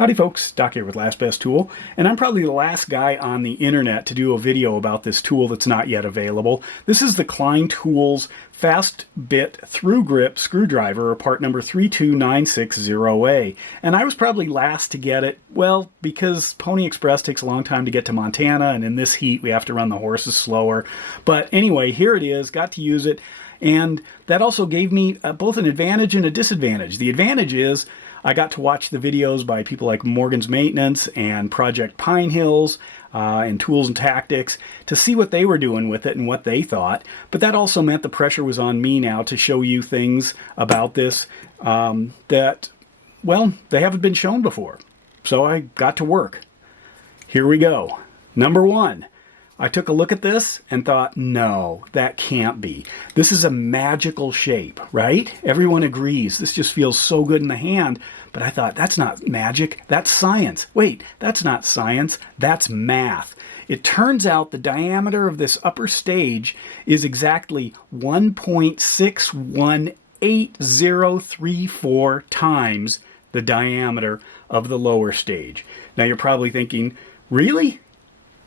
Howdy folks, Doc here with Last Best Tool, and I'm probably the last guy on the internet to do a video about this tool that's not yet available. This is the Klein Tools Fastbit Tru-Grip screwdriver, or part number 32960A. And I was probably last to get it, well, because Pony Express takes a long time to get to Montana, and in this heat we have to run the horses slower. But anyway, here it is, got to use it, and that also gave me both an advantage and a disadvantage. The advantage is I got to watch the videos by people like Morgan's Maintenance and Project Pine Hills and Tools and Tactics to see what they were doing with it and what they thought. But that also meant the pressure was on me now to show you things about this that, well, they haven't been shown before. So I got to work. Here we go. Number one. I took a look at this and thought, no, that can't be. This is a magical shape, right? Everyone agrees. This just feels so good in the hand. But I thought, that's not magic, that's science. Wait, that's not science, that's math. It turns out the diameter of this upper stage is exactly 1.61834 times the diameter of the lower stage. Now you're probably thinking, really?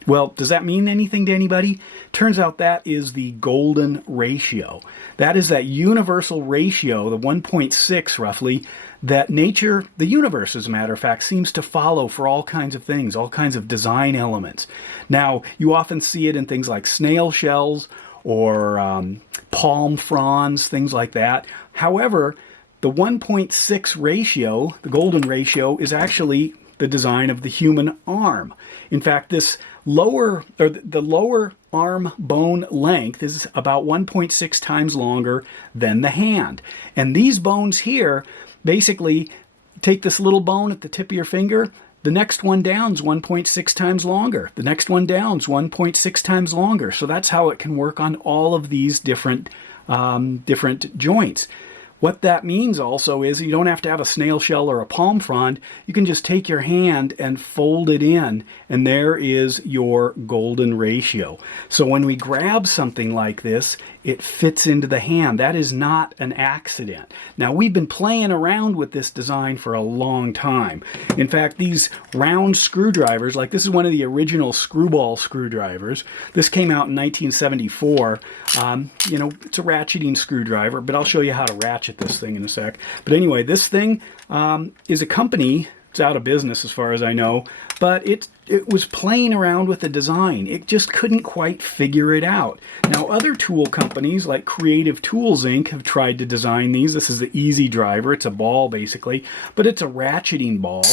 Well, does that mean anything to anybody? Turns out that is the golden ratio. That is that universal ratio, the 1.6 roughly, that nature, the universe as a matter of fact, seems to follow for all kinds of things, all kinds of design elements. Now, you often see it in things like snail shells or palm fronds, things like that. However, the 1.6 ratio, the golden ratio, is actually the design of the human arm. In fact, this the lower arm bone length is about 1.6 times longer than the hand. And these bones here, basically, take this little bone at the tip of your finger, the next one down is 1.6 times longer. The next one down is 1.6 times longer. So that's how it can work on all of these different joints. What that means also is you don't have to have a snail shell or a palm frond. You can just take your hand and fold it in, and there is your golden ratio. So when we grab something like this, it fits into the hand. That is not an accident. Now, we've been playing around with this design for a long time. In fact, these round screwdrivers, like this is one of the original screwball screwdrivers. This came out in 1974. You know, it's a ratcheting screwdriver, but I'll show you how to ratchet this thing in a sec. But anyway, this thing is a company. It's out of business as far as I know, but it was playing around with the design. It just couldn't quite figure it out. Now, other tool companies like Creative Tools Inc. have tried to design these. This is the Easy Driver. It's a ball basically, but it's a ratcheting ball.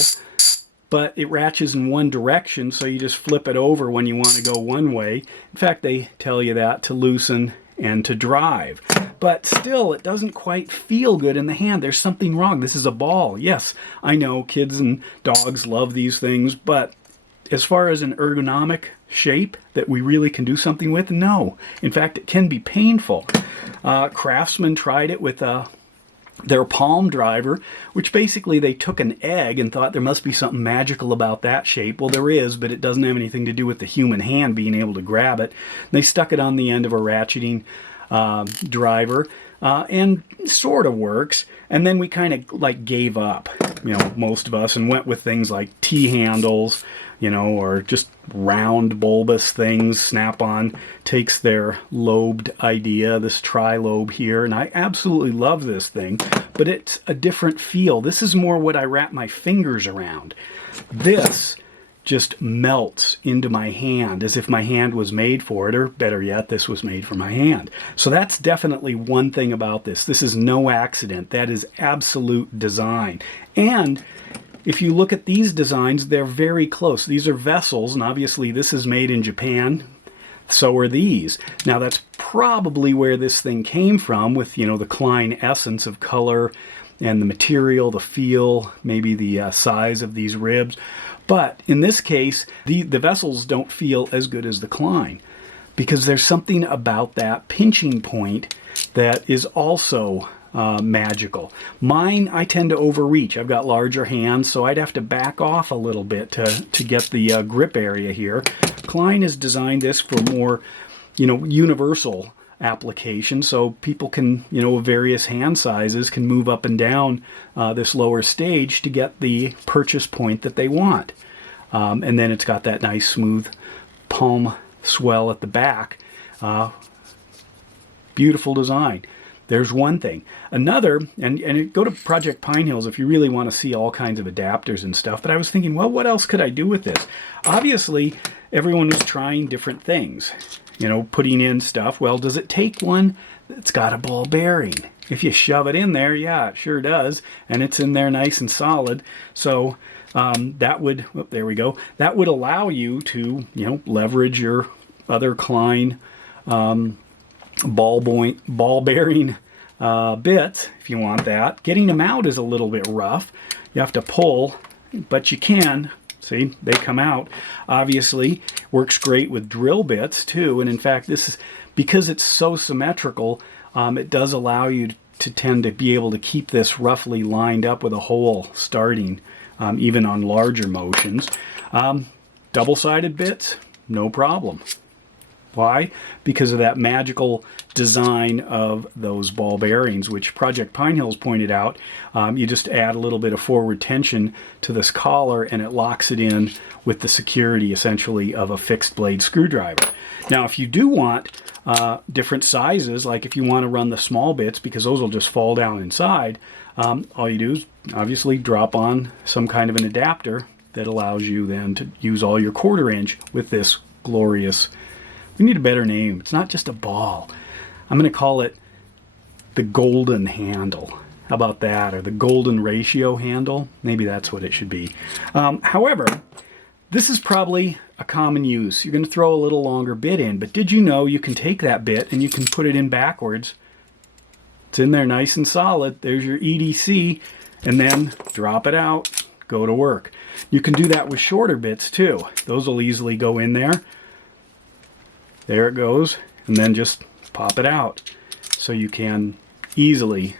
But it ratchets in one direction, so you just flip it over when you want to go one way. In fact, they tell you that to loosen and to drive. But still, it doesn't quite feel good in the hand. There's something wrong. This is a ball. Yes, I know kids and dogs love these things, but as far as an ergonomic shape that we really can do something with, no. In fact, it can be painful. Craftsman tried it with their palm driver, which basically they took an egg and thought there must be something magical about that shape. Well, there is, but it doesn't have anything to do with the human hand being able to grab it. They stuck it on the end of a ratcheting driver, and sort of works. And then we kind of like gave up, you know, most of us, and went with things like T-handles, you know, or just round bulbous things. Snap-on takes their lobed idea, this tri-lobe here, and I absolutely love this thing, but it's a different feel. This is more what I wrap my fingers around. This just melts into my hand as if my hand was made for it, or better yet, this was made for my hand. So that's definitely one thing about this. This is no accident. That is absolute design. And if you look at these designs, they're very close. These are vessels, and obviously this is made in Japan. So are these. Now that's probably where this thing came from, with, you know, the Klein essence of color and the material, the feel, maybe the size of these ribs. But in this case, the vessels don't feel as good as the Klein, because there's something about that pinching point that is also magical. Mine, I tend to overreach. I've got larger hands, so I'd have to back off a little bit to get the grip area here. Klein has designed this for more, you know, universal application, so people can, you know, various hand sizes can move up and down this lower stage to get the purchase point that they want. And then it's got that nice smooth palm swell at the back. Beautiful design. There's one thing. Another, and go to Project Pine Hills if you really want to see all kinds of adapters and stuff, but I was thinking, well, what else could I do with this? Obviously, everyone was trying different things, you know, putting in stuff. Well, does it take one that's got a ball bearing? If you shove it in there, yeah, it sure does, and it's in there nice and solid. So that would, oh, there we go, that would allow you to, you know, leverage your other Klein ball bearing bits if you want that. Getting them out is a little bit rough. You have to pull, but you can. See, they come out. Obviously, works great with drill bits too. And in fact, this is because it's so symmetrical. It does allow you to tend to be able to keep this roughly lined up with a hole starting, even on larger motions. Double-sided bits, no problem. Why? Because of that magical design of those ball bearings, which Project Pine Hills pointed out. You just add a little bit of forward tension to this collar and it locks it in with the security, essentially, of a fixed blade screwdriver. Now, if you do want different sizes, like if you want to run the small bits, because those will just fall down inside, all you do is obviously drop on some kind of an adapter that allows you then to use all your 1/4 inch with this glorious, we need a better name. It's not just a ball. I'm going to call it the golden handle. How about that? Or the golden ratio handle. Maybe that's what it should be. However, this is probably a common use. You're going to throw a little longer bit in, but did you know you can take that bit and you can put it in backwards? It's in there nice and solid. There's your EDC, and then drop it out, go to work. You can do that with shorter bits too. Those will easily go in there. There it goes, and then just pop it out. So you can easily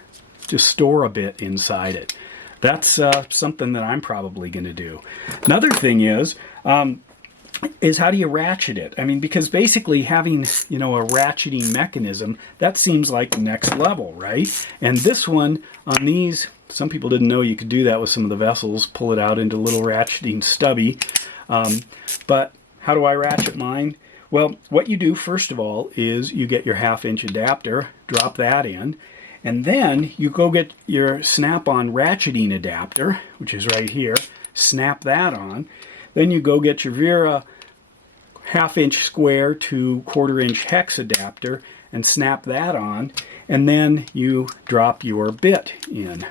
just store a bit inside it. That's something that I'm probably going to do. Another thing is how do you ratchet it? I mean, because basically having, you know, a ratcheting mechanism, that seems like next level, right? And this one on these, some people didn't know you could do that with some of the vessels, pull it out into little ratcheting stubby. But how do I ratchet mine? Well, what you do first of all is you get your 1/2 inch adapter, drop that in, and then you go get your snap-on ratcheting adapter, which is right here, snap that on. Then you go get your Vera 1/2 inch square to 1/4 inch hex adapter and snap that on, and then you drop your bit in.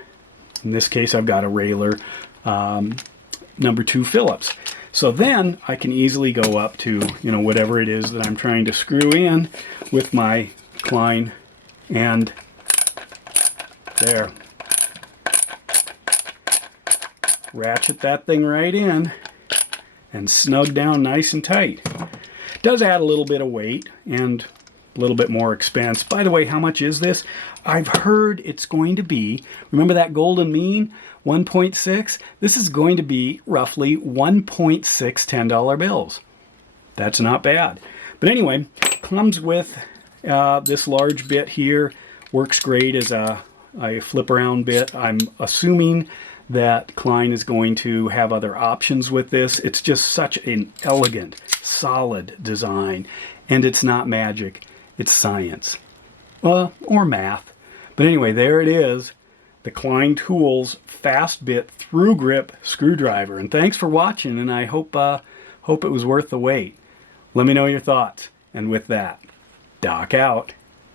In this case, I've got a Railer number 2 Phillips. So then I can easily go up to, you know, whatever it is that I'm trying to screw in with my Klein, and there. Ratchet that thing right in and snug down nice and tight. It does add a little bit of weight and a little bit more expense. By the way, how much is this? I've heard it's going to be, remember that golden mean? 1.6? This is going to be roughly 1.6 $10 bills. That's not bad. But anyway, comes with this large bit here. Works great as a flip around bit. I'm assuming that Klein is going to have other options with this. It's just such an elegant, solid design. And it's not magic, it's science. Or math. But anyway, there it is. The Klein Tools Fastbit Tru-Grip screwdriver. And thanks for watching, and I hope it was worth the wait. Let me know your thoughts. And with that, Doc out.